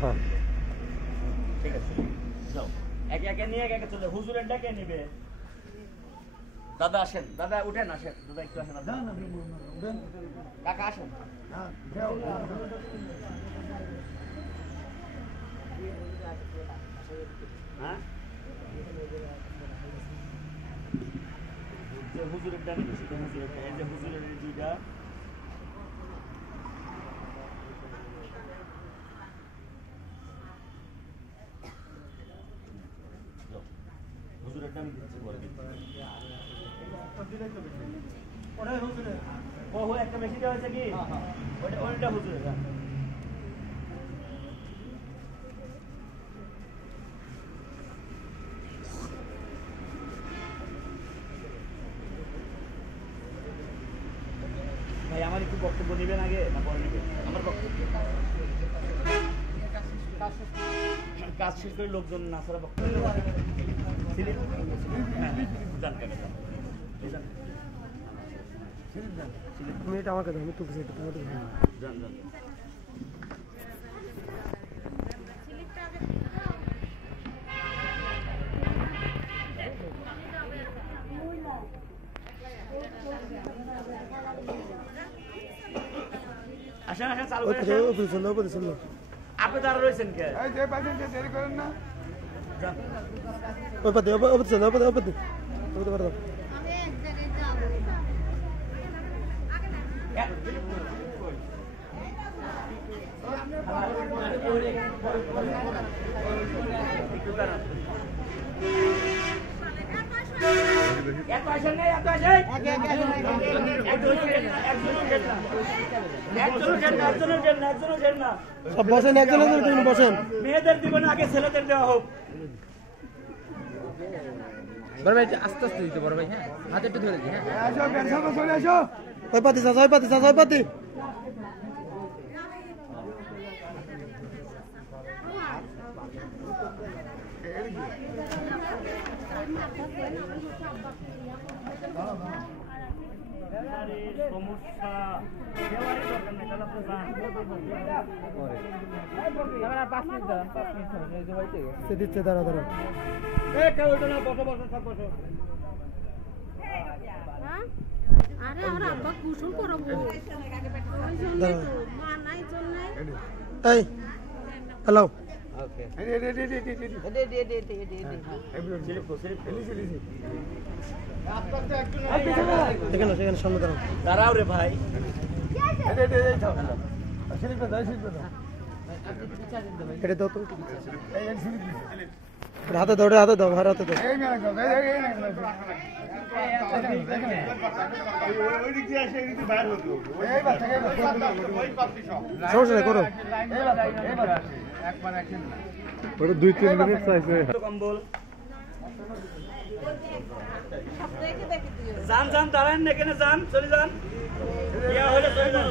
হ্যাঁ ঠিক আছে যাও একে একে নিয়ে একে একে চলে হুজুরের ডাকে নেবে দাদা আসেন দাদা উঠেন আসেন দাদা একটু আসেন কাকা আসেন হ্যাঁ যে হুজুরের ডাকে সেটা হুজুরের এই যে হুজুরের এই দুইটা হুজুরের ডাকে দিচ্ছি পরে ওটাই হুজুরের ও একটা বেশি দেওয়া হয়েছে কি ওইটা হুজুরের ভাই আমার একটু বক্তব্য নেবেন আগে না পরে নেবেন আমার বক্তব্য কাজ শেষ করে লোকজন না ছাড়া বক্তব্য তুমি এটা আমাকে দাও আমি তুলছি এটা তোমাদের জান জান আসেন আসেন চালু করে আপনি দাঁড়া রয়েছেন কে এই যে পাশে যে দেরি করেন না ওই পাতে ওই পাতে ওই পাতে ওই পাতে পারো আমি এক জায়গায় যাব সব বসেন একজন একজন বসেন মেয়েদের দিবেন আগে ছেলেদের দেওয়া হোক বড় ভাই আস্তে আস্তে দিতে বড় ভাই হ্যাঁ হাতে একটু ধরে দিই হ্যাঁ আসো বেরসাব চলে আসো ওই পাতে চাচা ওই পাতে চাচা ওই পাতে সমস্যা দেওয়ারই দরকার নেই তাহলে আপনি যান আর 5 মিনিট দাঁড়ান 5 মিনিট হবে এই যে হইতে সে দিচ্ছে দাঁড়া দাঁড়া কেউ ওইটা না বসো বসো সব বসো আরে আর আব্বা কুসুম করব ওই জন্য তো মা নাই জন্য এই হ্যালো ওকে সেখানে সেখানে সামনে দাঁড়াও দাঁড়াও রে ভাই এটা দাও তো হাতে দাও হাতে দাও ভাই হাতে দাও এই মেলা কর এই না ওই দিক দিয়ে আসে এই দিক দিয়ে বাইরে হতো এই বাচ্চাকে ওই পাপড়ি সব সমস্যা নেই করো এই বাচ্চা একবার একদিন ওটা 2-3 মিনিট চাইছে কম্বল সব দেখে দেখে দিও যান যান দাঁড়ান না এখানে যান চলে যান ইয়া হলে চলে যান